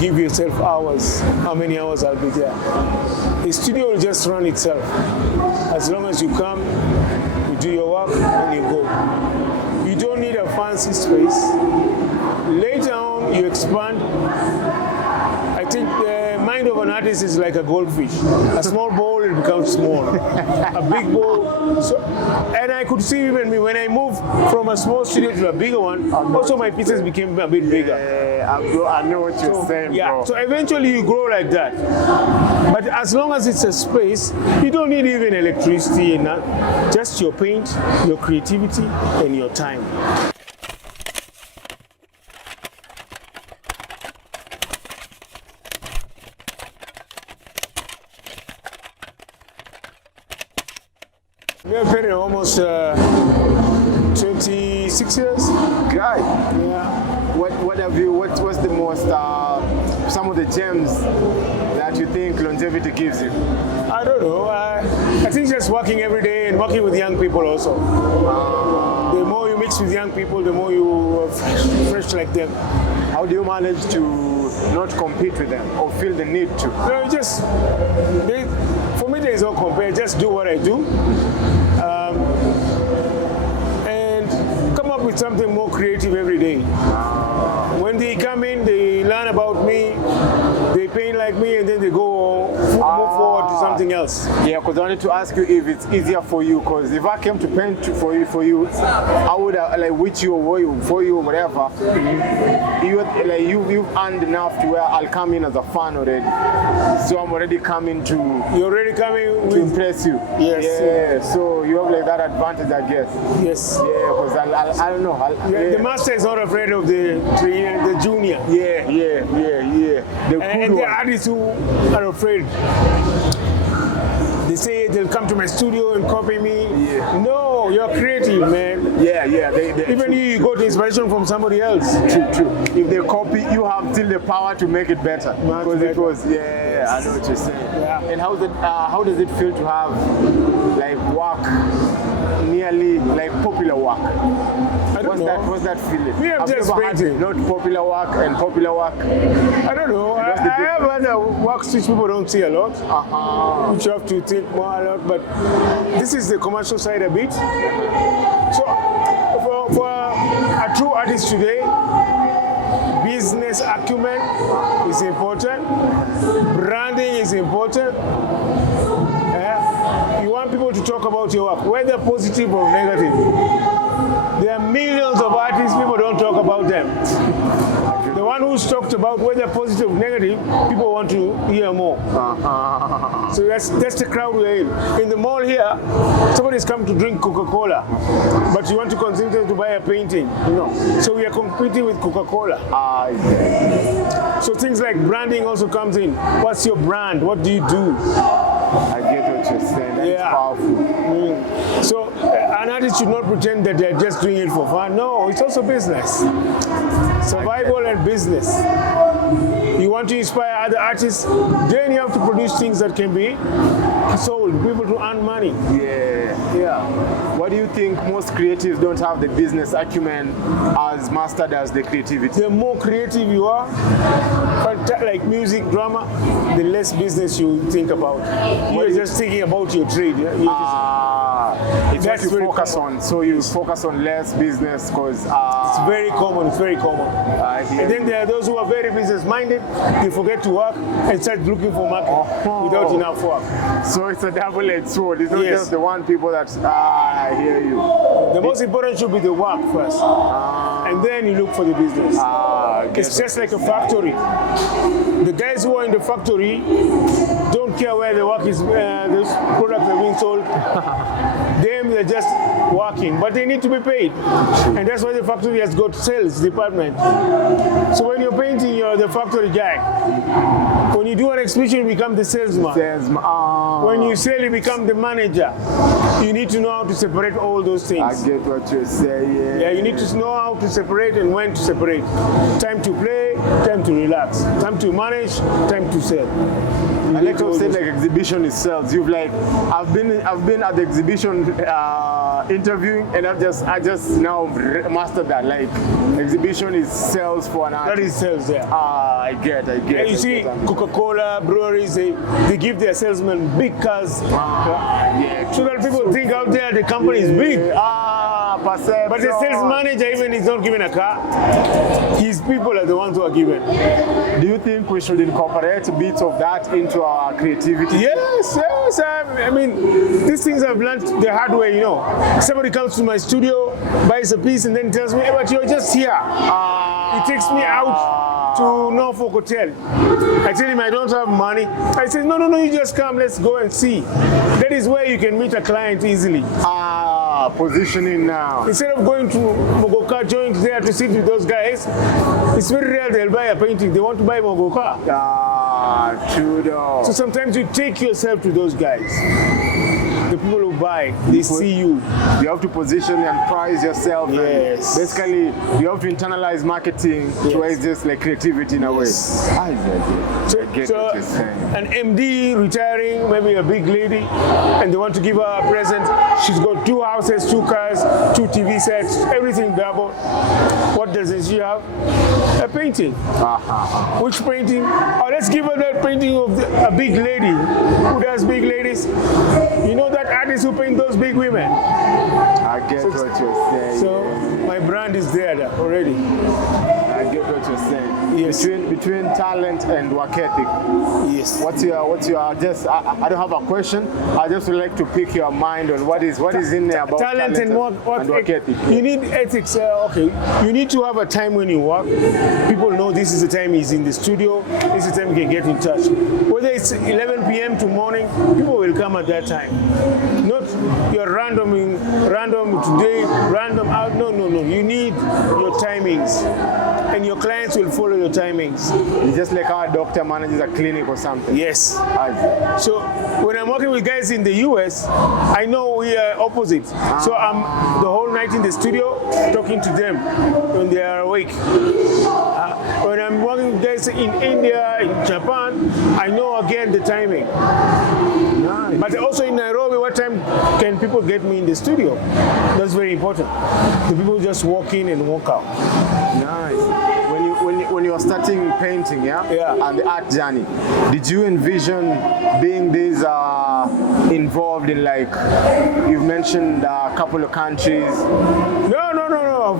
give yourself hours, how many hours I'll be there. The studio will just run itself. As long as you come, you do your work, and you go. You don't need a fancy space. Later on, you expand. I think the mind of an artist is like a goldfish. A small bowl, it becomes small. A big bowl. So, and I could see even me, when I moved from a small studio to a bigger one, also my pieces became a bit bigger. I know what you're saying, yeah, bro. So eventually you grow like that. But as long as it's a space, you don't need even electricity and that. Just your paint, your creativity, and your time. We have been almost 26 years. Guy, Yeah. what's the most, some of the gems that you think longevity gives you? I don't know. I think just working every day and working with young people also. The more you mix with young people, the more you are fresh like them. How do you manage to not compete with them or feel the need to? No, for me, there is no compare. Just do what I do. And come up with something more creative every day. When they come in, they learn about me, they paint like me, and then they go move forward to something else. Yeah, because I wanted to ask you if it's easier for you, because if I came to paint for you, I would like with you or for you or whatever. You've earned enough to where I'll come in as a fan already. So I'm already coming to. You're already coming to impress you. Yes. Yeah. So you have like that advantage, I guess. Yes. Yeah, because I don't know. The master is not afraid of the junior. Yeah. And the artists who are afraid. They say they'll come to my studio and copy me. Yeah. No, you're creative, man. Yeah. Even you got inspiration from somebody else. True. If they copy, you have still the power to make it better. Because it was, I know what you're saying. Yeah. And how does it feel to have like work, nearly like popular work? What's that feeling? We have just painting. Not popular work and popular work. I don't know. I have other works which people don't see a lot. Which you have to think more a lot. But this is the commercial side a bit. So for a true artist today, business acumen is important. Branding is important. You want people to talk about your work, whether positive or negative. There are millions of artists, people don't talk about them. The one who's talked about whether positive or negative, people want to hear more. So that's the crowd we're in the mall here, somebody's come to drink Coca-Cola, but you want to convince them to buy a painting. So we are competing with Coca-Cola. So things like branding also comes in. What's your brand? What do you do? I get what you're saying. That's powerful. So an artist should not pretend that they're just doing it for fun. No, it's also business. Survival and business. You want to inspire other artists, then you have to produce things that can be sold, people to earn money. Yeah. Why do you think most creatives don't have the business acumen as mastered as the creativity? The more creative you are, like music, drama, the less business you think about. You're just thinking about your trade. It's what you focus on. So you focus on less business because it's very common. And then there are those who are very business-minded. They forget to work and start looking for market without enough work. So it's a double-edged sword. It's not just the one people that I hear you. The most important should be the work first, and then you look for the business. It's just like a factory. The guys who are in the factory don't care where the work is, the products are being sold. They're just working, but they need to be paid. And that's why the factory has got sales department. So when you're painting, you're the factory guy. When you do an exhibition, you become the salesman. When you sell, you become the manager. You need to know how to separate all those things. I get what you're saying. Yeah, you need to know how to separate and when to separate. Time time to play, time to relax, time to manage, time to sell. I like to say like exhibition is sales. You've like I've been at the exhibition interviewing, and I just now mastered that. Like exhibition is sales for an artist. That is sales, yeah. I get. And you see, Coca-Cola, breweries, they give their salesmen big cars. Yeah. So that people think out there the company is big. Perception. But the sales manager even is not given a car. His people are the ones who are given. Do you think we should incorporate a bit of that into our creativity? Yes. I mean, these things I've learned the hard way, you know. Somebody comes to my studio, buys a piece, and then tells me, hey, but you're just here. He takes me out to Norfolk Hotel. I tell him I don't have money. I say, no, you just come, let's go and see. That is where you can meet a client easily. Positioning now. Instead of going to Mogoka joint there to sit with those guys, it's very rare they'll buy a painting. They want to buy Mogoka. True though. So sometimes you take yourself to those guys. The people who buy, they see you. You have to position and price yourself. Yes. And basically, you have to internalize marketing to raise just like creativity in a way. I get what you're saying. An MD retiring, maybe a big lady, and they want to give her a present. She's got 2 houses, 2 cars, 2 TV sets, everything double. What does she have? A painting. Which painting? Oh, let's give her that painting of a big lady. Who does big ladies? You know that artist who paint those big women? I get what you're saying. So my brand is there already. I get what you're saying. Yes. Between talent and work ethic. Yes. What's your just I don't have a question. I just would like to pick your mind on what is in there about talent and work ethic. You need ethics. Okay. You need to have a time when you work. People know this is the time he's in the studio. This is the time he can get in touch. Whether it's 11 p.m. to morning, people will come at that time. Not you're random today, random out. No. You need your timings. And your clients will follow your timings. It's just like our doctor manages a clinic or something. Yes. So when I'm working with guys in the US, I know we are opposite. So I'm the whole night in the studio talking to them when they are awake. When I'm working with guys in India, in Japan, I know again the timing. Nice. But also in Nairobi, what time can people get me in the studio? That's very important. The people just walk in and walk out. Nice. When you were starting painting, and the art journey, did you envision being this involved in, like, you've mentioned a couple of countries? No.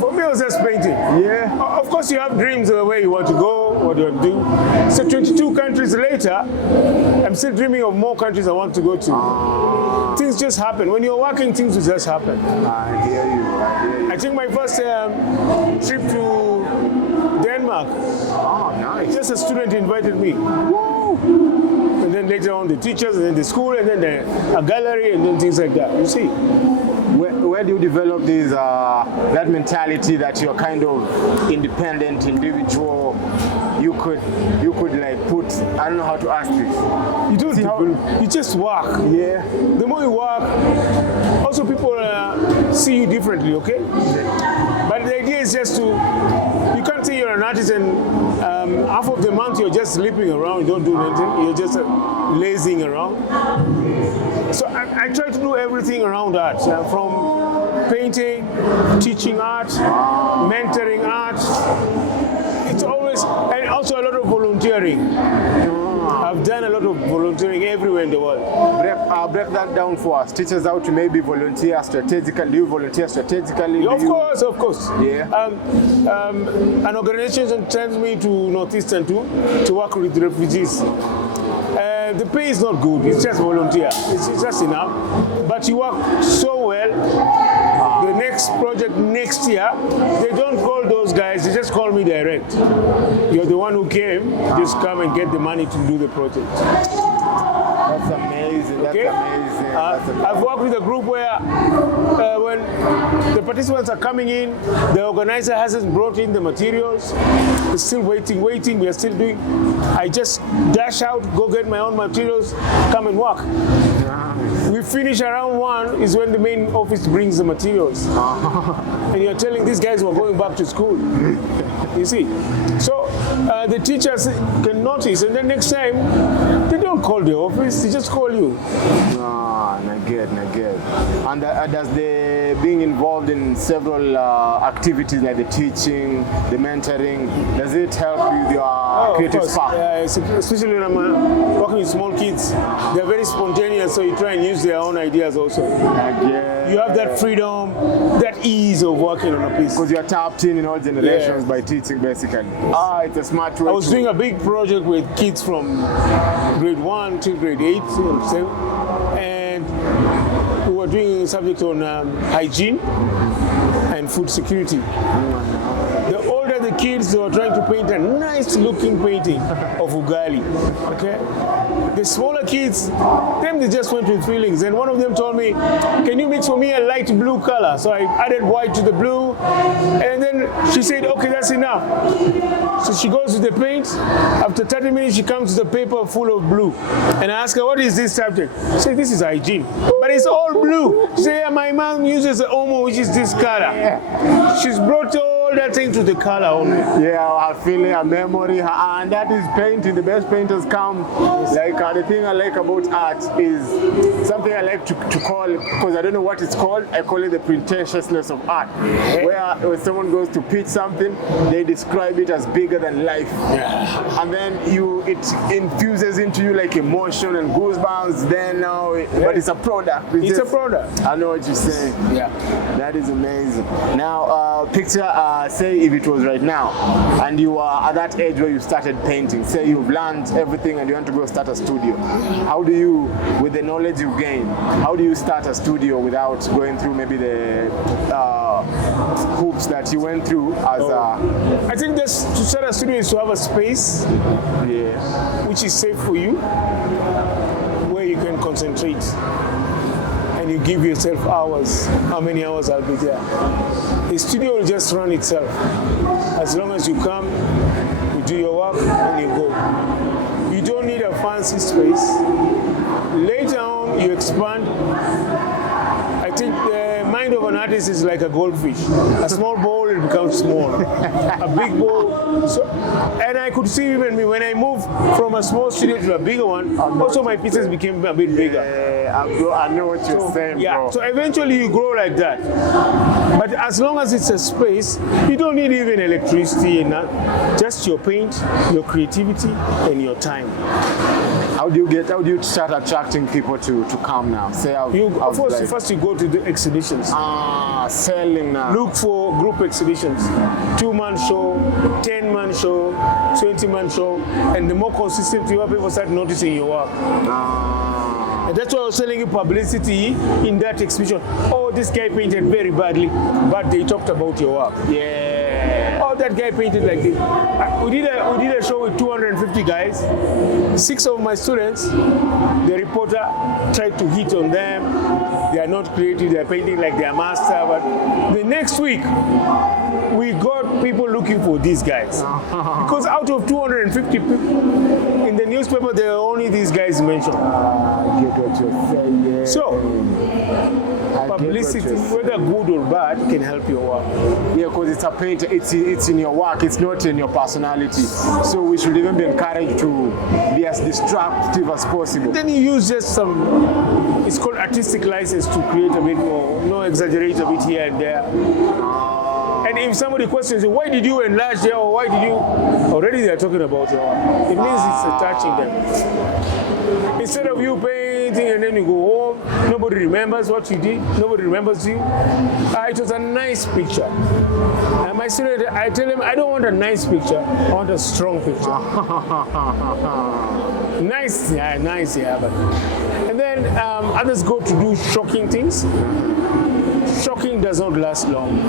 For me, it was just painting. Yeah. Of course, you have dreams of where you want to go, what you want to do. So 22 countries later, I'm still dreaming of more countries I want to go to. Things just happen. When you're working, things will just happen. I hear you. I think my first trip to Denmark. Oh, nice. Just a student invited me. Woo. And then later on the teachers, and then the school, and then a gallery, and then things like that. You see. Where do you develop this that mentality that you're kind of independent individual? You could like put, I don't know how to ask this. You just work. Yeah. The more you work, also people see you differently. Okay. But the idea is just you can't say you're an artist and half of the month you're just sleeping around, you don't do anything, you're just lazing around. So I try to do everything around art, from painting, teaching art, mentoring art. It's always, and also a lot of volunteering. I've done a lot of volunteering everywhere in the world. Break that down for us. Teach us how to maybe volunteer strategically. Do you volunteer strategically? Of course. Yeah. An organization sends me to Northeastern to work with refugees. The pay is not good. It's just volunteer. It's just enough. But you work so well. The next project next year, they don't call those guys. They just call me direct. You're the one who came. Just come and get the money to do the project. That's amazing. That's amazing. That's amazing. I've worked with a group where when the participants are coming in, the organizer hasn't brought in the materials. We're still waiting. We are still doing. I just dash out, go get my own materials, come and work. We finish around 1 is when the main office brings the materials. And you're telling these guys we're going back to school. You see? So the teachers can notice, and then next time, they don't call the office, they just call you. Not good. And does the being involved in several activities like the teaching, the mentoring, does it help you with your creative spark? Yeah, especially when I'm working with small kids. They're very spontaneous, so you try and use their own ideas also. You have that freedom, that ease of working on a piece. Because you're tapped in all generations by teaching, basically. It's a smart way. I was doing a big project with kids from grade 1 to grade 8 and 7. And we were doing a subject on hygiene and food security. The older the kids, they were trying to paint a nice looking painting of ugali. Okay? The smaller kids, them they just went with feelings. And one of them told me, can you mix for me a light blue color? So I added white to the blue. And then she said, okay, that's enough. So she goes to the paint. After 30 minutes, she comes to the paper full of blue. And I ask her, what is this subject? She said, this is hygiene. But it's all blue. She said, yeah, my mom uses the Omo, which is this color. She's brought all that thing to the color only. Yeah, a feeling, a memory, and that is painting. The best painters come. Like the thing I like about art is something I like to call, because I don't know what it's called, I call it the pretentiousness of art. Where when someone goes to pitch something, they describe it as bigger than life. And then it infuses into you like emotion and goosebumps. Then now, but it's a product. It's a product. I know what you're saying. Yeah. That is amazing. Now, picture, say if it was right now, and you are at that age where you started painting, say you've learned everything and you want to go start a studio. How do you, with the knowledge you gain, how do you start a studio without going through maybe the hoops that you went through as I think to start a studio is to have a space which is safe for you, where you can concentrate. And you give yourself hours, how many hours I'll be there. The studio will just run itself. As long as you come, you do your work, and you go. You don't need a fancy space. Later on, you expand. I think the mind of an artist is like a goldfish. A small bowl, it becomes small. A big bowl. And I could see even me, when I moved from a small studio to a bigger one, also my pieces became a bit bigger. I know what you're saying, bro. So eventually you grow like that. But as long as it's a space, you don't need even electricity and just your paint, your creativity, and your time. How do you start attracting people to come now? Say first you go to the exhibitions. Selling now. Look for group exhibitions. 2-man show, 10-man show, 20-man show, and the more consistent you are, people start noticing your work. And that's why I was telling you publicity in that exhibition. Oh, this guy painted very badly, but they talked about your work. Yeah. Oh, that guy painted like this. We did a show with 250 guys. 6 of my students, the reporter tried to hit on them. They are not creative, they are painting like their master. But the next week, we got people looking for these guys. Because out of 250 people, in the newspaper, there are only these guys mentioned. I get what you're saying. Yeah. So, publicity, whether good or bad, can help your work. Yeah, because it's a painter, it's in your work, it's not in your personality. So we should even be encouraged to be as destructive as possible. Then you use just some, it's called artistic license to create a bit more, exaggerate a bit here and there. And if somebody questions you, why did you enlarge there, or why did you, already they're talking about your work. It means it's touching them. Instead of you painting and then you go home, nobody remembers what you did, nobody remembers you. It was a nice picture. And my student, I tell him, I don't want a nice picture, I want a strong picture. Nice, but. And then others go to do shocking things. Shocking does not last long.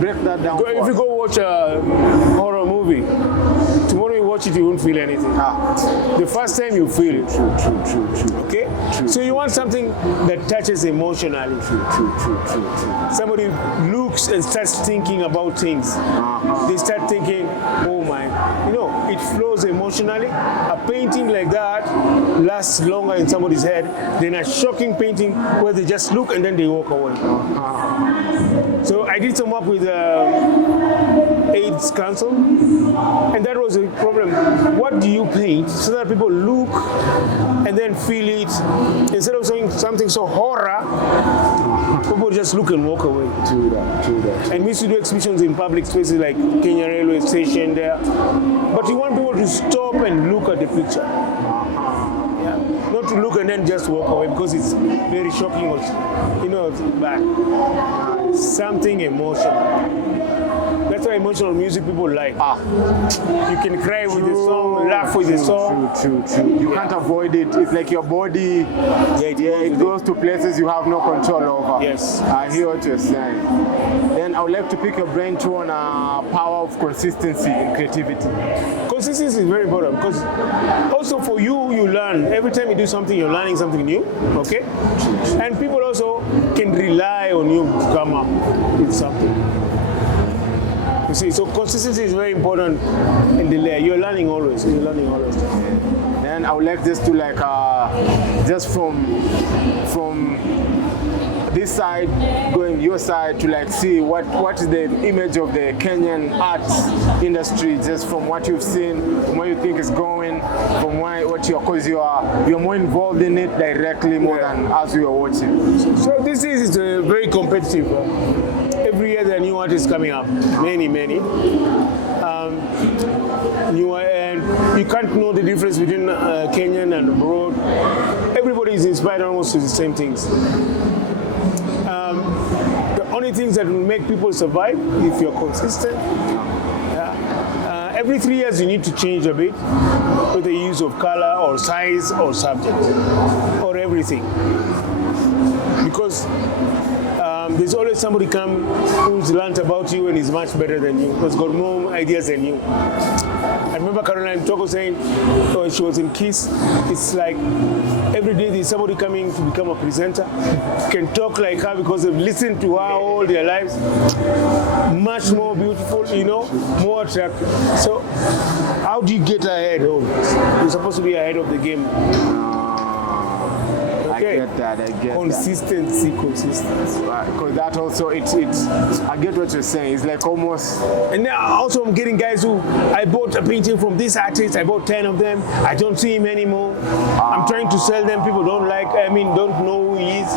Break that down. If you go watch a horror movie, tomorrow you watch watch it, you won't feel anything. The first time you feel it. True. Okay? So you want something that touches emotionally. True. Somebody looks and starts thinking about things. They start thinking, oh my, it flows emotionally. A painting like that lasts longer in somebody's head than a shocking painting where they just look and then they walk away. So I did some work with AIDS Council, and that was a problem. What do you paint so that people look and then feel it instead of saying something so horror? People just look and walk away. True that. And we used to do exhibitions in public spaces like Kenya Railway Station there. But you want people to stop and look at the picture. Not to look and then just walk away because it's very shocking or, it's bad. Something emotional. That's why emotional music people like. You can cry with the song, laugh with the song. True. You can't avoid it. It's like your body, it goes to places you have no control over. Yes. I hear what you're saying. Then I would like to pick your brain too on power of consistency in creativity. Consistency is very important because also for you learn. Every time you do something, you're learning something new, okay? And people also can rely on you to come up with something. You see, so consistency is very important in the layer. You're learning always. Then I would like this to just from this side going your side to see what is the image of the Kenyan arts industry, just from what you've seen, from where you think it's going, from what because you're more involved in it directly more than as you are watching. So this is very competitive. Every year there are new artists coming up, many. And you can't know the difference between Kenyan and abroad. Everybody is inspired almost with the same things. The only things that will make people survive if you're consistent. Every 3 years you need to change a bit with the use of color or size or subject or everything. Because there's always somebody come who's learned about you and is much better than you, who's got more ideas than you. I remember Caroline Toko saying when she was in KISS, it's like every day there's somebody coming to become a presenter, can talk like her because they've listened to her all their lives. Much more beautiful, more attractive. So how do you get ahead always? You're supposed to be ahead of the game. I get that. Consistency. Right, because that also, I get what you're saying. It's like almost... And now also I'm getting guys who, I bought a painting from this artist, I bought 10 of them, I don't see him anymore. I'm trying to sell them, people don't know who he is.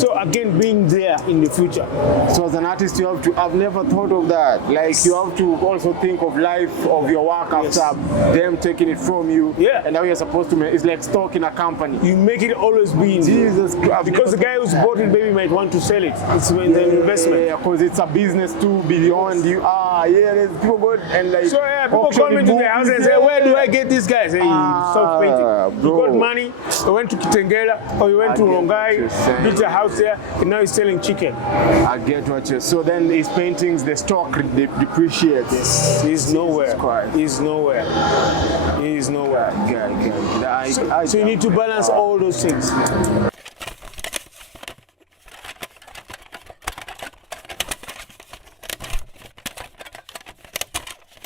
So again, being there in the future. So as an artist, I've never thought of that. You have to also think of life of your work after them taking it from you. Yeah. And now you're supposed to it's like stock in a company. You make it always be Jesus Christ. Because the guy who's bought it maybe might want to sell it. It's an investment. Yeah, because it's a business too beyond you. There's people go and people come into the house and say, where do I get this guy? Say, stop painting. You got money, you went to Kitengela or you went to Rongai, built a house there, and now he's selling chicken. I get what you're... So then his paintings, the stock depreciates. Yes. He's nowhere. So you need to balance all those things.